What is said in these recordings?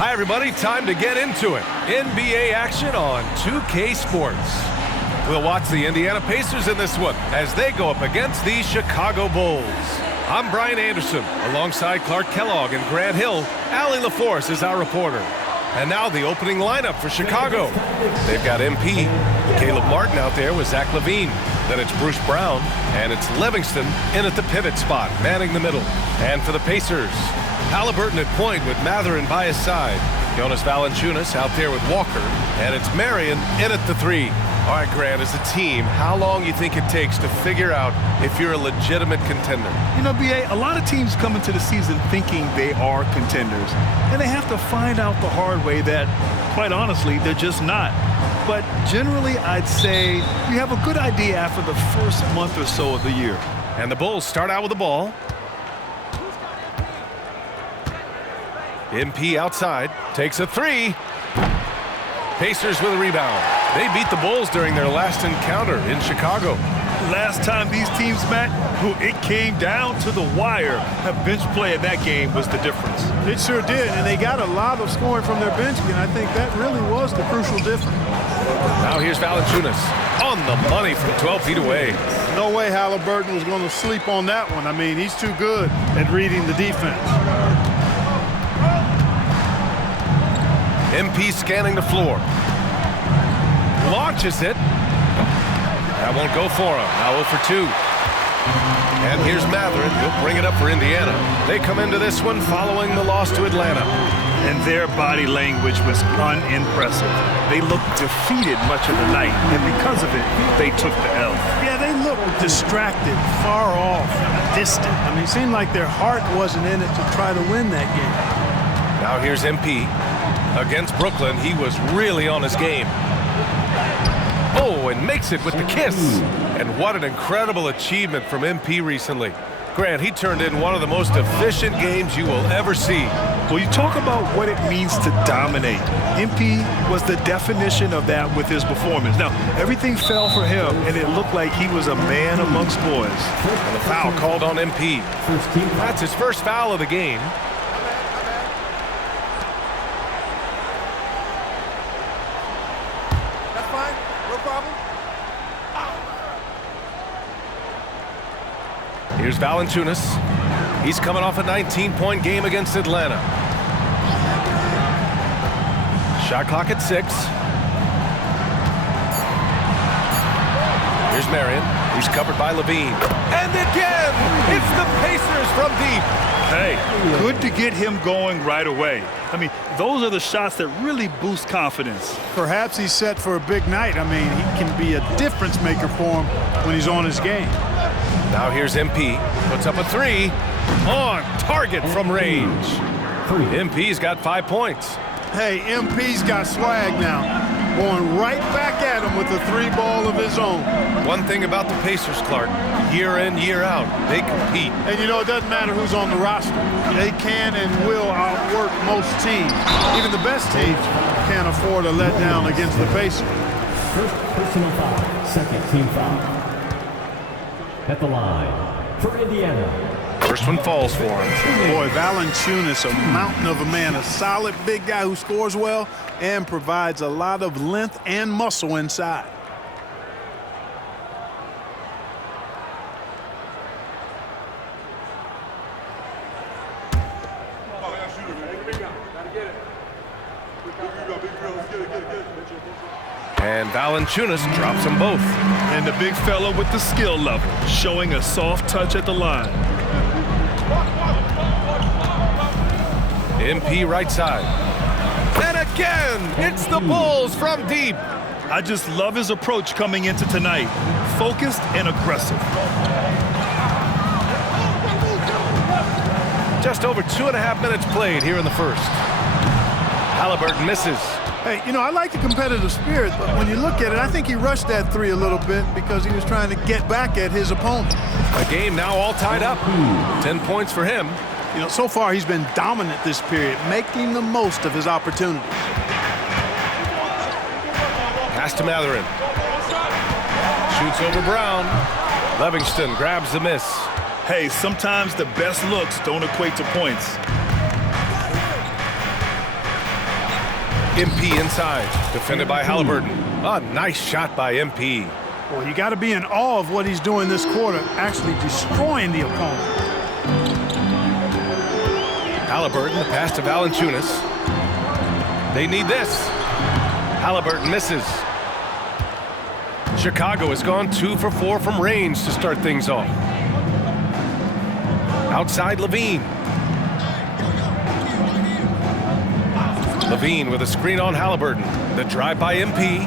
Hi, everybody. Time to get into it. NBA action on 2K Sports. We'll watch the Indiana Pacers in this one as they go up against the Chicago Bulls. I'm Brian Anderson. Alongside Clark Kellogg and Grant Hill, Allie LaForce is our reporter. And now the opening lineup for Chicago. They've got MP, Caleb Martin out there with Zach LaVine. Then it's Bruce Brown, and it's Livingston in at the pivot spot, manning the middle. And for the Pacers, Halliburton at point with Mathurin by his side. Jonas Valanciunas out there with Walker, and it's Marion in at the three. All right, Grant, as a team, how long you think it takes to figure out if you're a legitimate contender? You know, B.A., a lot of teams come into the season thinking they are contenders, and they have to find out the hard way that, quite honestly, they're just not. But generally, I'd say you have a good idea after the first month or so of the year. And the Bulls start out with the ball. MP outside, takes a three. Pacers with a rebound. They beat the Bulls during their last encounter in Chicago. Last time these teams met, it came down to the wire. That bench play in that game was the difference. It sure did, and they got a lot of scoring from their bench, and I think that really was the crucial difference. Now here's Valanciunas on the money from 12 feet away. No way Halliburton was going to sleep on that one. I mean, he's too good at reading the defense. MP scanning the floor. Launches it. That won't go for him. Now 0 for 2. And here's Mathurin. He'll bring it up for Indiana. They come into this one following the loss to Atlanta. And their body language was unimpressive. They looked defeated much of the night, and because of it, they took the L. Yeah, they looked distracted, far off, distant. I mean, it seemed like their heart wasn't in it to try to win that game. Now here's MP. Against Brooklyn, he was really on his game. Oh, and makes it with the kiss. And what an incredible achievement from MP recently. Grant, he turned in one of the most efficient games you will ever see. Well, you talk about what it means to dominate. MP was the definition of that with his performance. Now, everything fell for him, and it looked like he was a man amongst boys. And the foul called on MP. That's his first foul of the game. Here's Valanciunas. He's coming off a 19-point game against Atlanta. Shot clock at 6. Here's Marion. He's covered by LaVine. And again, it's the Pacers from deep. Hey, good to get him going right away. I mean, those are the shots that really boost confidence. Perhaps he's set for a big night. I mean, he can be a difference maker for him when he's on his game. Now here's MP. Puts up a 3. On target from range. MP's got 5 points. Hey, MP's got swag now. Going right back at him with a 3-ball of his own. One thing about the Pacers, Clark, year in, year out, they compete. And you know, it doesn't matter who's on the roster. They can and will outwork most teams. Even the best teams can't afford a letdown against the Pacers. First personal foul, second team foul. At the line for Indiana. First one falls for him. Boy, Valanciunas, a mountain of a man, a solid big guy who scores well and provides a lot of length and muscle inside. And Valanciunas drops them both. And the big fella with the skill level, showing a soft touch at the line. MP right side. And again, it's the Bulls from deep. I just love his approach coming into tonight. Focused and aggressive. Just over 2.5 minutes played here in the first. Halliburton misses. Hey, you know, I like the competitive spirit, but when you look at it, I think he rushed that 3 a little bit because he was trying to get back at his opponent. A game now all tied up. 10 points for him. You know, so far he's been dominant this period, making the most of his opportunities. Pass to Mathurin. Shoots over Brown. Livingston grabs the miss. Hey, sometimes the best looks don't equate to points. MP inside, defended by Halliburton. A nice shot by MP. Well, you got to be in awe of what he's doing this quarter, actually destroying the opponent. Halliburton, the pass to Valanciunas. They need this. Halliburton misses. Chicago has gone 2 for 4 from range to start things off. Outside Levine. Levine with a screen on Halliburton. The drive by MP.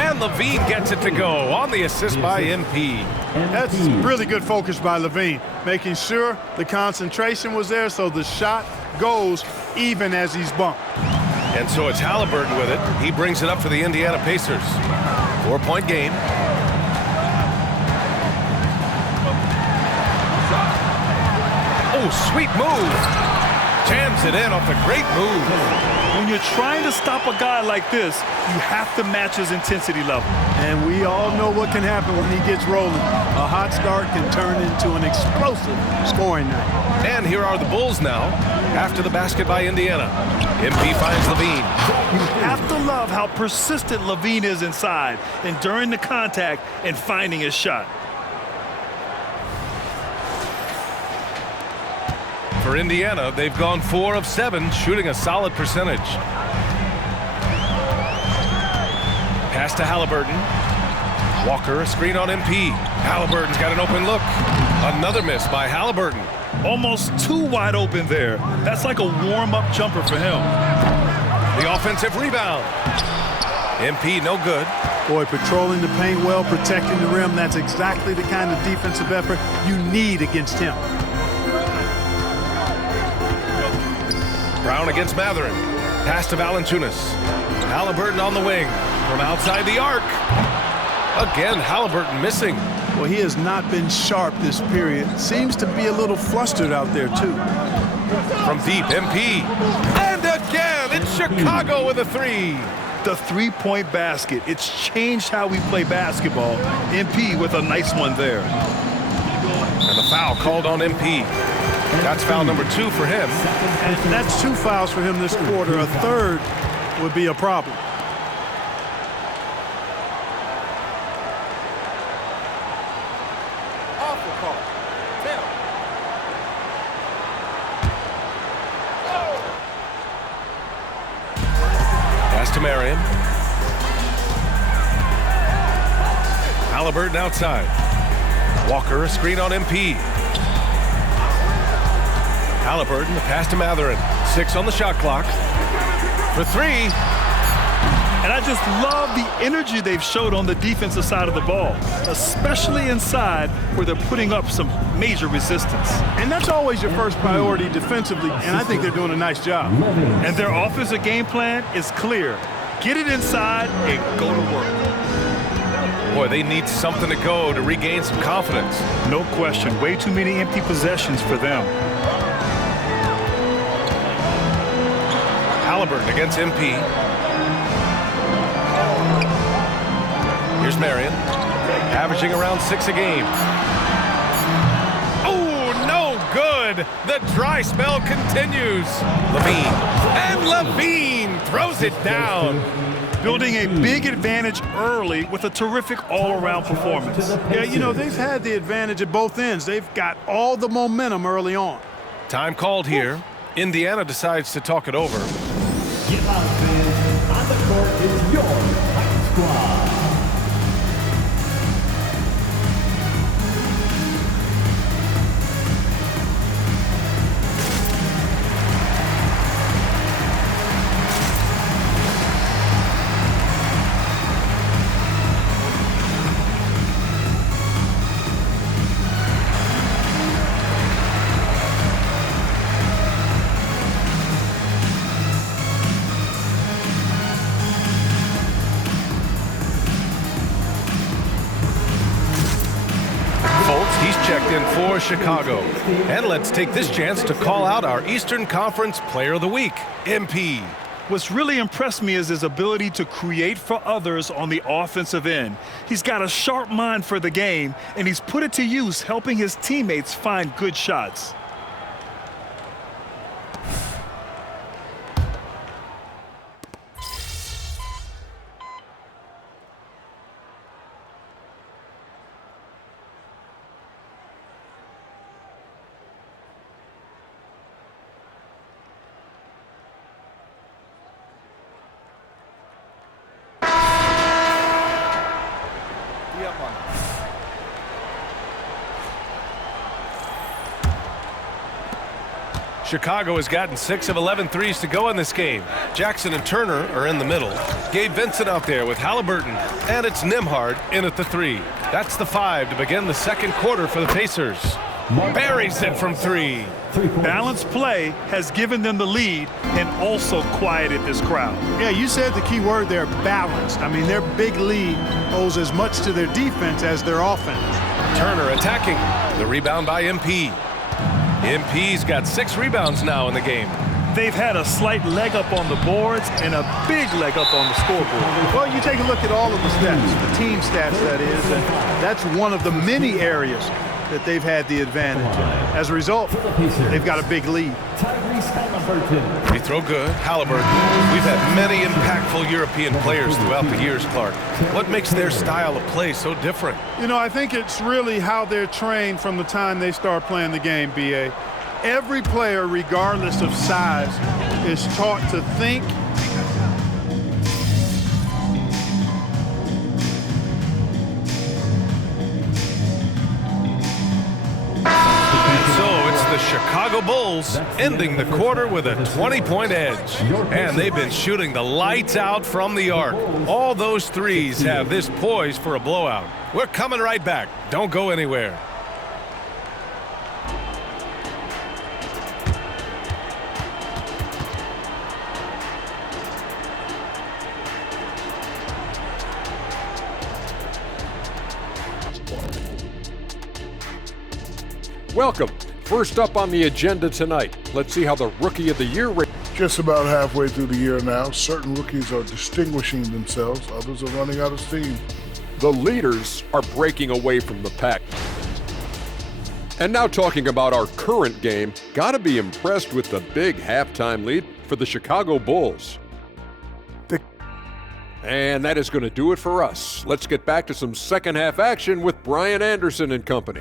And Levine gets it to go on the assist by MP. That's really good focus by Levine, making sure the concentration was there so the shot goes even as he's bumped. And so it's Halliburton with it. He brings it up for the Indiana Pacers. 4-point game. Oh, sweet move. Jams it in off a great move. When you're trying to stop a guy like this, you have to match his intensity level. And we all know what can happen when he gets rolling. A hot start can turn into an explosive scoring night. And here are the Bulls now, after the basket by Indiana. MP finds Levine. You have to love how persistent Levine is inside, enduring the contact and finding his shot. For Indiana, they've gone 4 of 7, shooting a solid percentage. Pass to Halliburton. Walker, a screen on MP. Halliburton's got an open look. Another miss by Halliburton. Almost too wide open there. That's like a warm-up jumper for him. The offensive rebound. MP no good. Boy, patrolling the paint well, protecting the rim. That's exactly the kind of defensive effort you need against him. Brown against Mathurin. Pass to Valanciunas. Halliburton on the wing. From outside the arc. Again, Halliburton missing. Well, he has not been sharp this period. Seems to be a little flustered out there, too. From deep, MP. And again, it's Chicago with a 3. The three-point basket. It's changed how we play basketball. MP with a nice one there. And the foul called on MP. That's foul number 2 for him. And that's 2 fouls for him this quarter. A third would be a problem. Pass to Marion. Halliburton outside. Walker, a screen on MP. Halliburton, the pass to Mathurin. 6 on the shot clock. For 3. And I just love the energy they've showed on the defensive side of the ball, especially inside where they're putting up some major resistance. And that's always your first priority defensively, and I think they're doing a nice job. And their offensive game plan is clear. Get it inside and go to work. Boy, they need something to go to regain some confidence. No question. Way too many empty possessions for them. Halliburton against MP. Here's Marion, averaging around 6 a game. Oh, no good. The dry spell continues. Levine. And Levine throws it down. Building a big advantage early with a terrific all-around performance. Yeah, you know, they've had the advantage at both ends. They've got all the momentum early on. Time called here. Indiana decides to talk it over. Get loud, fans. On the court is your Titan Squad. Checked in for Chicago. And let's take this chance to call out our Eastern Conference Player of the Week, MP. What's really impressed me is his ability to create for others on the offensive end. He's got a sharp mind for the game, and he's put it to use helping his teammates find good shots. Chicago has gotten 6 of 11 threes to go in this game. Jackson and Turner are in the middle. Gabe Vincent out there with Halliburton. And it's Nembhard in at the 3. That's the 5 to begin the second quarter for the Pacers. Buries it from 3. Balanced play has given them the lead and also quieted this crowd. Yeah, you said the key word there, balanced. I mean, their big lead owes as much to their defense as their offense. Turner attacking. The rebound by MP. MP's got 6 rebounds now in the game. They've had a slight leg up on the boards and a big leg up on the scoreboard. Well, you take a look at all of the stats, the team stats that is, and that's one of the many areas that they've had the advantage. As a result, they've got a big lead. Free throw good. Halliburton. We've had many impactful European players throughout the years, Clark. What makes their style of play so different? You know, I think it's really how they're trained from the time they start playing the game, B.A. Every player, regardless of size, is taught to think. The Chicago Bulls ending the quarter with a 20-point edge. And they've been shooting the lights out from the arc. All those threes have this poised for a blowout. We're coming right back. Don't go anywhere. Welcome. First up on the agenda tonight, let's see how the Rookie of the Year race. Just about halfway through the year now, certain rookies are distinguishing themselves, others are running out of steam. The leaders are breaking away from the pack. And now talking about our current game, gotta be impressed with the big halftime lead for the Chicago Bulls. And that is going to do it for us. Let's get back to some second half action with Brian Anderson and company.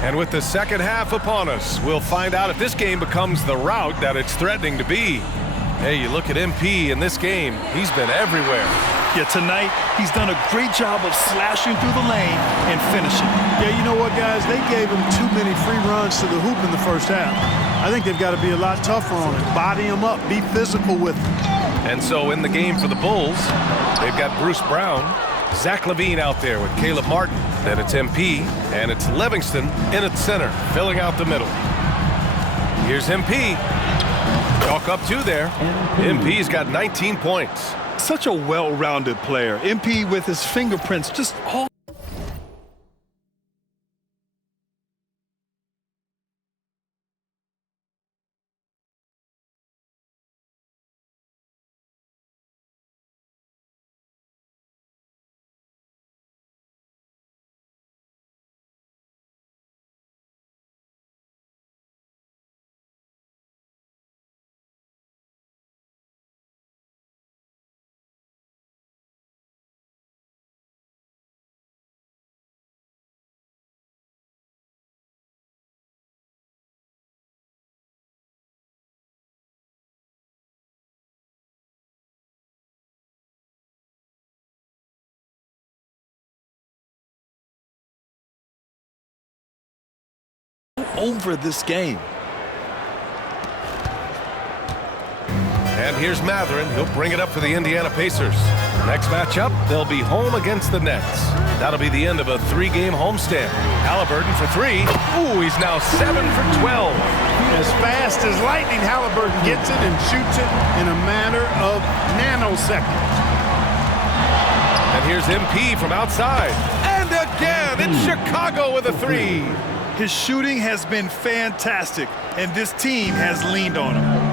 And with the second half upon us, we'll find out if this game becomes the rout that it's threatening to be. Hey, you look at MP in this game, he's been everywhere. Yeah, tonight, he's done a great job of slashing through the lane and finishing. Yeah, you know what, guys? They gave him too many free runs to the hoop in the first half. I think they've got to be a lot tougher on it. Body him up, be physical with him. And so in the game for the Bulls, they've got Bruce Brown, Zach LaVine out there with Caleb Martin. Then it's MP, and it's Livingston in at center, filling out the middle. Here's MP. Chalk up 2 there. MP's got 19 points. Such a well-rounded player. MP with his fingerprints just all over this game. And here's Mathurin. He'll bring it up for the Indiana Pacers. Next matchup, they'll be home against the Nets. That'll be the end of a 3-game homestand. Halliburton for 3. Ooh, he's now 7 for 12. As fast as lightning, Halliburton gets it and shoots it in a matter of nanoseconds. And here's MP from outside. And again, it's Chicago with a 3. His shooting has been fantastic, and this team has leaned on him.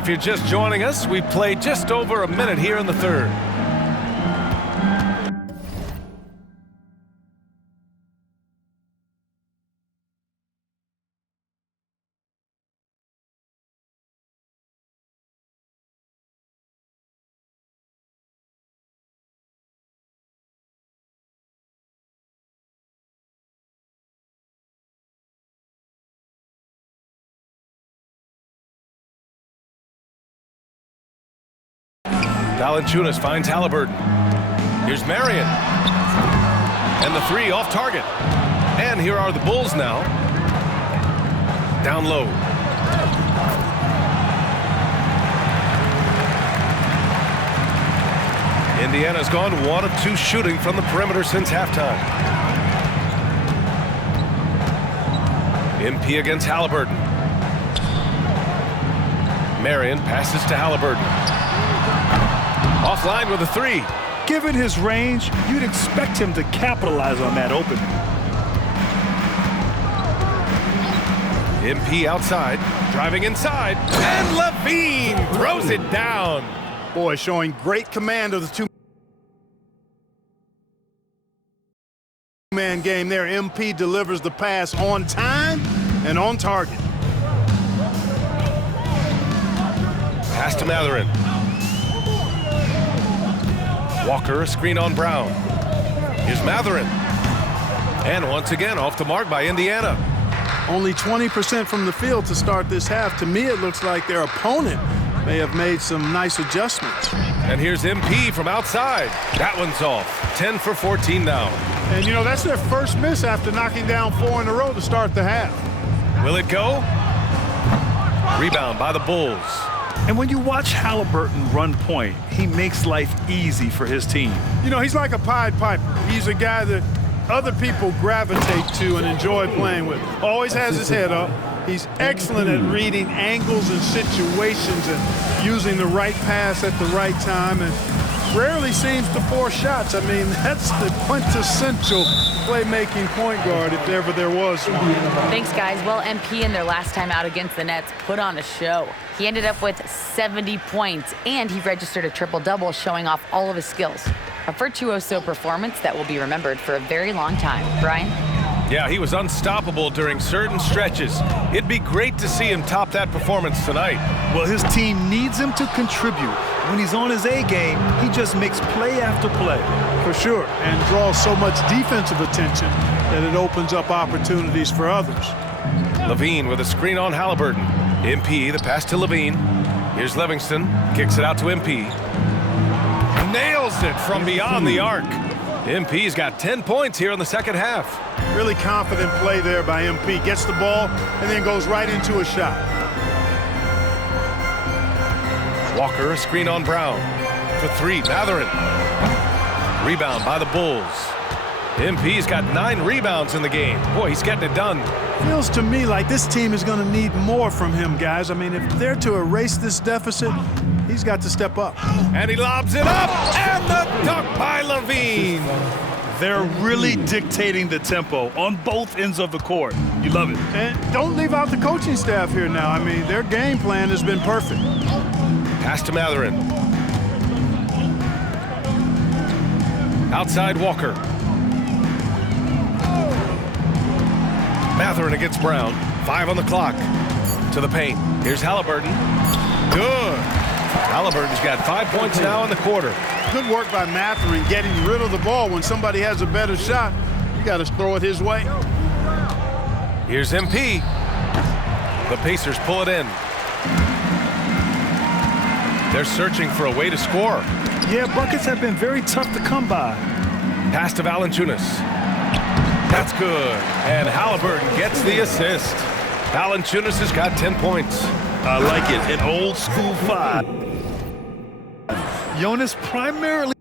if you're just joining us, we played just over a minute here in the third. Valanciunas finds Haliburton. Here's Marion. And the three off target. And here are the Bulls now. Down low. Indiana's gone 1 of 2 shooting from the perimeter since halftime. MP against Haliburton. Marion passes to Haliburton. Offline with a three. Given his range, you'd expect him to capitalize on that opening. MP outside, driving inside, and Levine throws it down. Boy, showing great command of the two-man game there. MP delivers the pass on time and on target. Pass to Mathurin. Walker, a screen on Brown. Here's Mathurin. And once again, off the mark by Indiana. Only 20% from the field to start this half. To me, it looks like their opponent may have made some nice adjustments. And here's MP from outside. That one's off. 10 for 14 now. And, you know, that's their first miss after knocking down 4 in a row to start the half. Will it go? Rebound by the Bulls. And when you watch Haliburton run point, he makes life easy for his team. You know, he's like a Pied Piper. He's a guy that other people gravitate to and enjoy playing with. Always has his head up. He's excellent at reading angles and situations and using the right pass at the right time, and rarely seems to force shots. I mean, that's the quintessential playmaking point guard if ever there was one. Thanks, guys. Well, MP in their last time out against the Nets put on a show. He ended up with 70 points, and he registered a triple-double, showing off all of his skills. A virtuoso performance that will be remembered for a very long time. Brian? Yeah, he was unstoppable during certain stretches. It'd be great to see him top that performance tonight. Well, his team needs him to contribute. When he's on his A game, he just makes play after play. For sure, and draws so much defensive attention that it opens up opportunities for others. Levine with a screen on Haliburton. MP, the pass to Levine. Here's Livingston, kicks it out to MP. Nails it from beyond the arc. MP's got 10 points here in the second half. Really confident play there by MP. Gets the ball and then goes right into a shot. Walker, a screen on Brown. For three, Mathurin. Rebound by the Bulls. MP's got 9 rebounds in the game. Boy, he's getting it done. Feels to me like this team is going to need more from him, guys. I mean, if they're to erase this deficit, he's got to step up. And he lobs it up, and the dunk by Levine. They're really dictating the tempo on both ends of the court. You love it. And don't leave out the coaching staff here now. I mean, their game plan has been perfect. Pass to Mathurin. Outside Walker. Mathurin against Brown. 5 on the clock. To the paint. Here's Haliburton. Good. Haliburton's got 5 points now in the quarter. Good work by Mathurin getting rid of the ball. When somebody has a better shot, you got to throw it his way. Here's MP. The Pacers pull it in. They're searching for a way to score. Yeah, buckets have been very tough to come by. Pass to Valanciunas. That's good. And Haliburton gets the assist. Valanciunas has got 10 points. I like it. An old school 5. Jonas primarily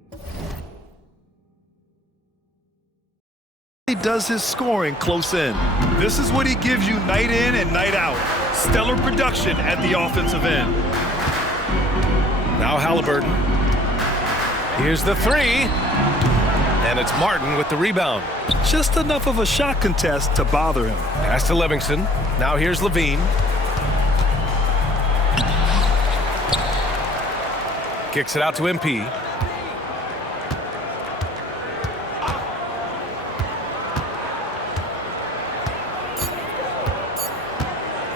does his scoring close in. This is what he gives you night in and night out. Stellar production at the offensive end. Now Haliburton. Here's the three. And it's Martin with the rebound. Just enough of a shot contest to bother him. Pass to Livingston. Now here's Levine. Kicks it out to MP.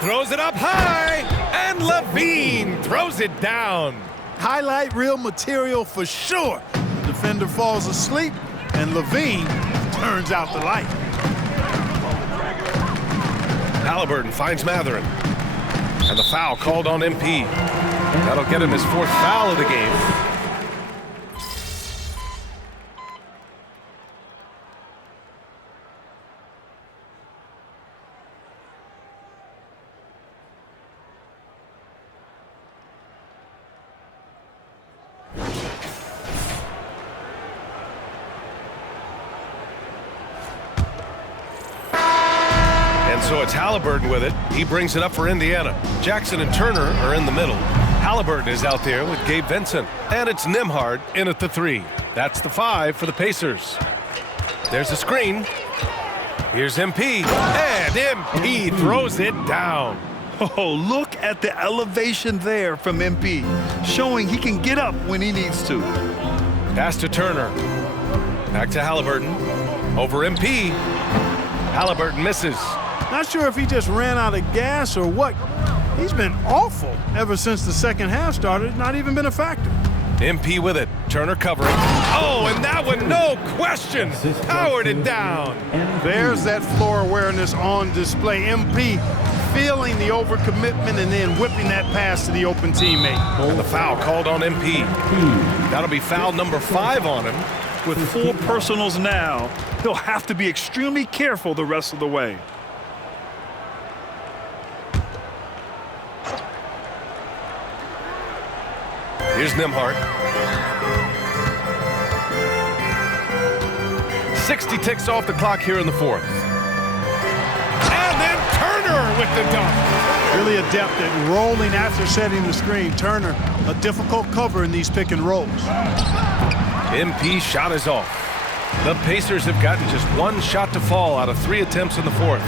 Throws it up high, and Levine throws it down. Highlight reel material for sure. The defender falls asleep, and Levine turns out the light. Halliburton finds Mathurin. And the foul called on MP. That'll get him his 4th foul of the game. So it's Halliburton with it. He brings it up for Indiana. Jackson and Turner are in the middle. Halliburton is out there with Gabe Vincent. And it's Nembhard in at the 3. That's the 5 for the Pacers. There's a screen. Here's MP. And MP throws it down. Oh, look at the elevation there from MP, showing he can get up when he needs to. Pass to Turner. Back to Halliburton. Over MP. Halliburton misses. Not sure if he just ran out of gas or what. He's been awful ever since the second half started. Not even been a factor. MP with it. Turner covering. Oh, and that one, no question, powered it down. There's that floor awareness on display. MP feeling the overcommitment and then whipping that pass to the open teammate. And the foul called on MP. That'll be foul number 5 on him. With 4 personals now, he'll have to be extremely careful the rest of the way. Here's Nembhard. 60 ticks off the clock here in the 4th. And then Turner with the dunk. Really adept at rolling after setting the screen. Turner, a difficult cover in these pick and rolls. MP's shot is off. The Pacers have gotten just 1 shot to fall out of 3 attempts in the 4th.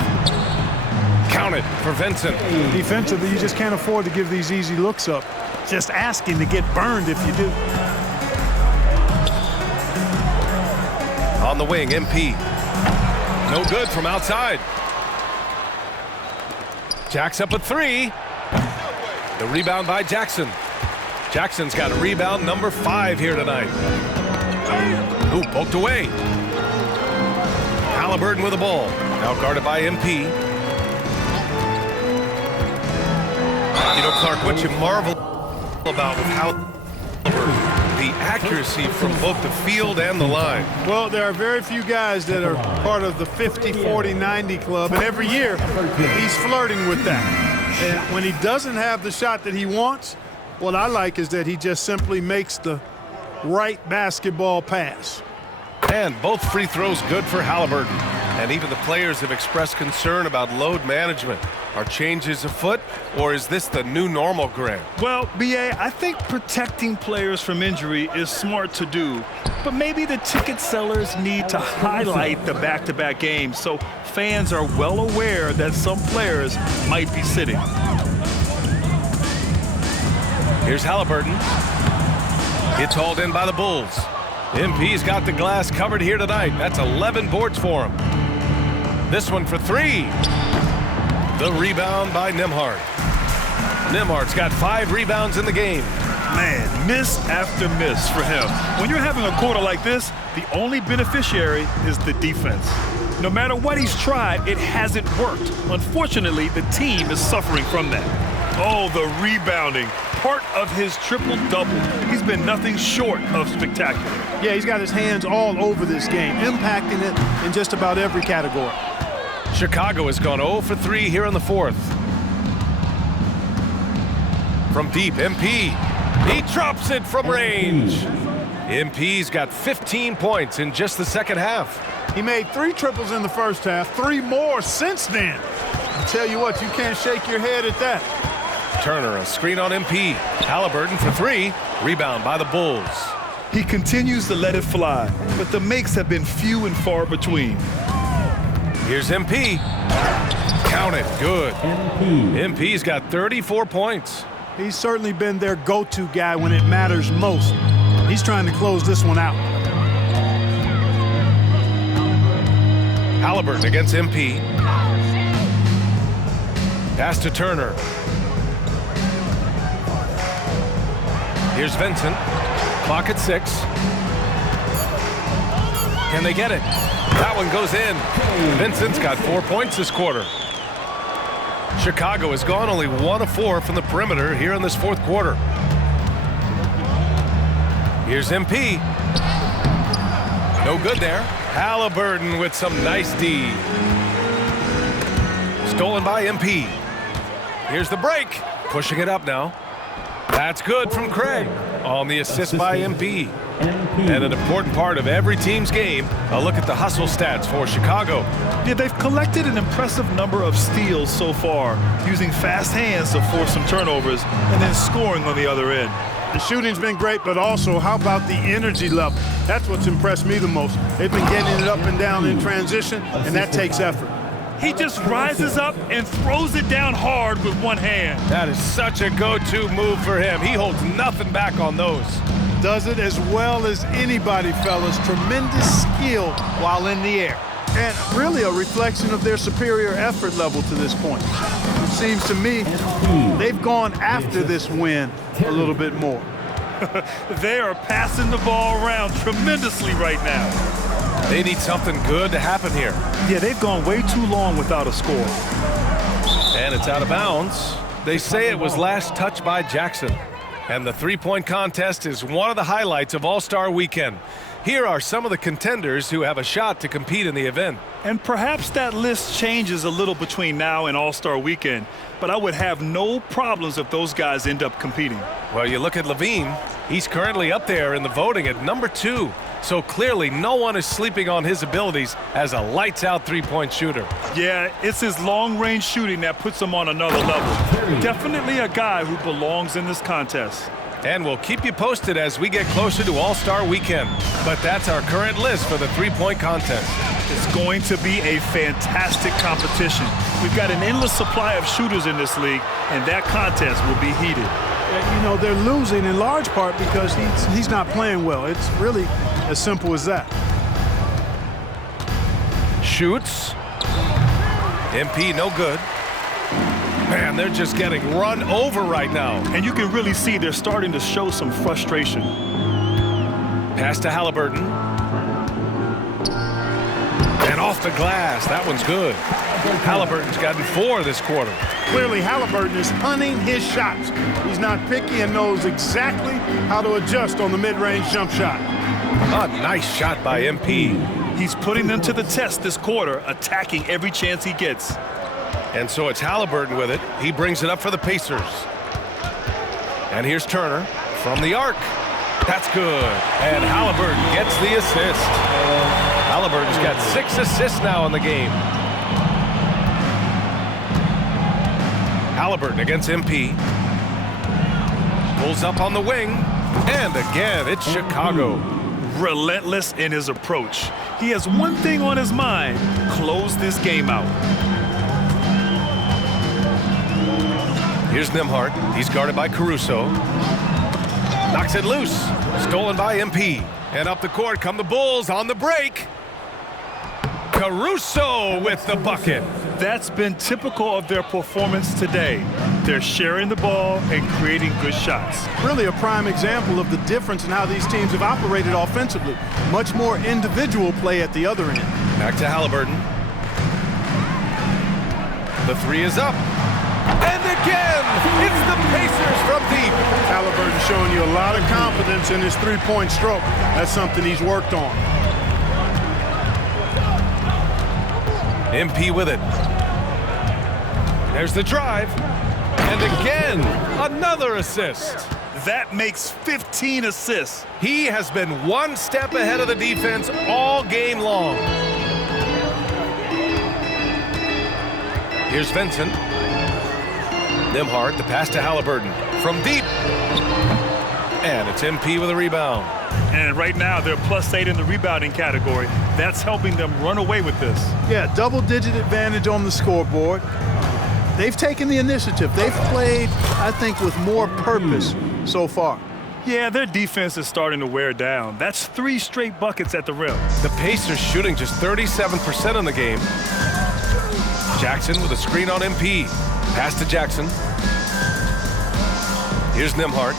Count it for Vincent. Defensively, you just can't afford to give these easy looks up. Just asking to get burned if you do. On the wing, MP. No good from outside. Jack's up at 3. The rebound by Jackson. Jackson's got a rebound number 5 here tonight. Ooh, poked away. Halliburton with the ball. Now guarded by MP. You know, Clark, what you marvel about with how the accuracy from both the field and the line. Well, there are very few guys that are part of the 50, 40, 90 club, and every year he's flirting with that. And when he doesn't have the shot that he wants, what I like is that he just simply makes the right basketball pass. And both free throws good for Halliburton. And even the players have expressed concern about load management. Are changes afoot, or is this the new normal, Grant? Well, B.A., I think protecting players from injury is smart to do, but maybe the ticket sellers need to highlight the back-to-back games so fans are well aware that some players might be sitting. Here's Halliburton. It's hauled in by the Bulls. MP's got the glass covered here tonight. That's 11 boards for him. This one for 3. The rebound by Nembhard. Nembhard's got 5 rebounds in the game. Man, miss after miss for him. When you're having a quarter like this, the only beneficiary is the defense. No matter what he's tried, it hasn't worked. Unfortunately, the team is suffering from that. Oh, the rebounding. Part of his triple-double. He's been nothing short of spectacular. Yeah, he's got his hands all over this game, impacting it in just about every category. Chicago has gone 0 for 3 here in the 4th. From deep, MP. He drops it from range. MP's got 15 points in just the second half. He made 3 triples in the first half, 3 more since then. I tell you what, you can't shake your head at that. Turner, a screen on MP. Halliburton for 3. Rebound by the Bulls. He continues to let it fly, but the makes have been few and far between. Here's MP. Count it. Good. MP's got 34 points. He's certainly been their go-to guy when it matters most. He's trying to close this one out. Halliburton against MP. Pass to Turner. Here's Vincent. Clock at 6. Can they get it? That one goes in. Vincent's got 4 points this quarter. Chicago has gone only 1 of 4 from the perimeter here in this fourth quarter. Here's MP. No good there. Halliburton with some nice D. Stolen by MP. Here's the break. Pushing it up now. That's good from Craig on the assist by MP. And an important part of every team's game, a look at the hustle stats for Chicago. Yeah, they've collected an impressive number of steals so far, using fast hands to force some turnovers and then scoring on the other end. The shooting's been great, but also how about the energy level? That's what's impressed me the most. They've been getting it up and down in transition, and that takes effort. He just rises up and throws it down hard with one hand. That is such a go-to move for him. He holds nothing back on those. Does it as well as anybody, fellas. Tremendous skill while in the air. And really a reflection of their superior effort level to this point. It seems to me they've gone after this win a little bit more. They are passing the ball around tremendously right now. They need something good to happen here. Yeah, they've gone way too long without a score. And it's out of bounds. They say it was last touched by Jackson. And the three-point contest is one of the highlights of All-Star Weekend. Here are some of the contenders who have a shot to compete in the event. And perhaps that list changes a little between now and All-Star Weekend, but I would have no problems if those guys end up competing. Well, you look at Levine. He's currently up there in the voting at number 2. So clearly no one is sleeping on his abilities as a lights-out three-point shooter. Yeah, it's his long-range shooting that puts him on another level. Definitely a guy who belongs in this contest. And we'll keep you posted as we get closer to All-Star Weekend. But that's our current list for the three-point contest. It's going to be a fantastic competition. We've got an endless supply of shooters in this league, and that contest will be heated. You know, they're losing in large part because he's not playing well. It's really as simple as that. Shoots. MP no good. Man, they're just getting run over right now. And you can really see they're starting to show some frustration. Pass to Halliburton. And off the glass. That one's good. Halliburton's gotten 4 this quarter. Clearly, Halliburton is hunting his shots. He's not picky and knows exactly how to adjust on the mid-range jump shot. A nice shot by MP. He's putting them to the test this quarter, attacking every chance he gets. And so it's Halliburton with it. He brings it up for the Pacers. And here's Turner from the arc. That's good. And Halliburton gets the assist. Halliburton's got 6 assists now in the game. Halliburton against MP. Pulls up on the wing. And again, it's Chicago. Relentless in his approach. He has one thing on his mind: close this game out. Here's Nembhard. He's guarded by Caruso. Knocks it loose. Stolen by MP. And up the court come the Bulls on the break. Caruso with the bucket. That's been typical of their performance today. They're sharing the ball and creating good shots. Really a prime example of the difference in how these teams have operated offensively. Much more individual play at the other end. Back to Halliburton. The 3 is up. And again, it's the Pacers from deep. Halliburton showing you a lot of confidence in his three-point stroke. That's something he's worked on. MP with it. There's the drive. And again, another assist. That makes 15 assists. He has been one step ahead of the defense all game long. Here's Vincent. Nembhard, the pass to Halliburton. From deep. And it's MP with a rebound. And right now, they're +8 in the rebounding category. That's helping them run away with this. Yeah, double-digit advantage on the scoreboard. they've taken the initiative. They've played, I think, with more purpose so far. Yeah, their defense is starting to wear down. That's 3 straight buckets at the rim. The Pacers shooting just 37% in the game. Jackson with a screen on MP. Pass to Jackson. Here's Nembhard.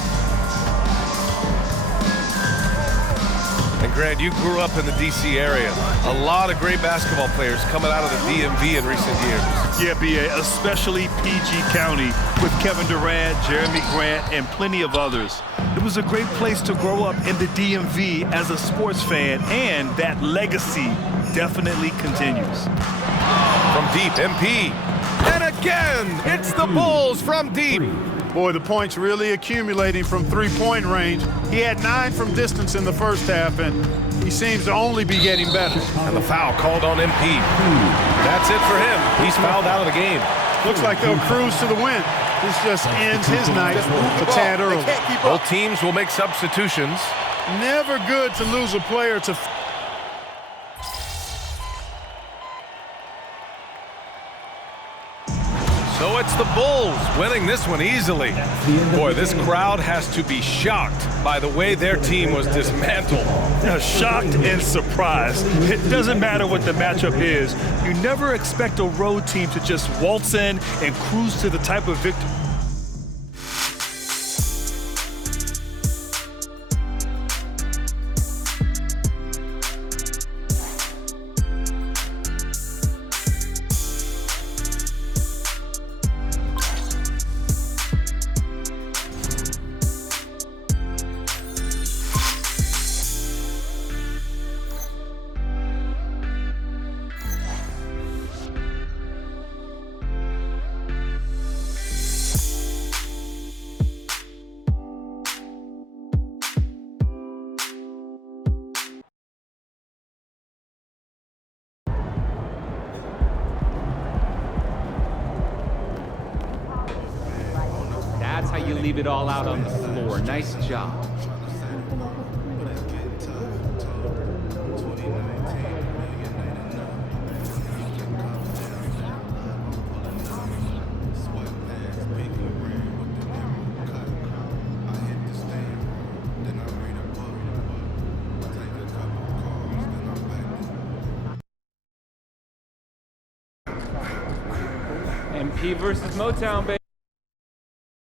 And Grant, you grew up in the D.C. area. A lot of great basketball players coming out of the DMV in recent years. Yeah, B.A., especially PG County with Kevin Durant, Jeremy Grant, and plenty of others. It was a great place to grow up in the DMV as a sports fan, and that legacy definitely continues. From deep, MP. And again, it's the Bulls from deep. Boy, the points really accumulating from three-point range. He had 9 from distance in the first half, and he seems to only be getting better. And the foul called on MP. That's it for him. He's fouled out of the game. Looks like they'll cruise to the win. This just ends his night a tad early. Both teams will make substitutions. Never good to lose a player to... So it's the Bulls winning this one easily. Boy, this crowd has to be shocked by the way their team was dismantled. Shocked and surprised. It doesn't matter what the matchup is. You never expect a road team to just waltz in and cruise to the type of victory. That's how you leave it all out on the floor. Nice job. MP versus Motown, baby.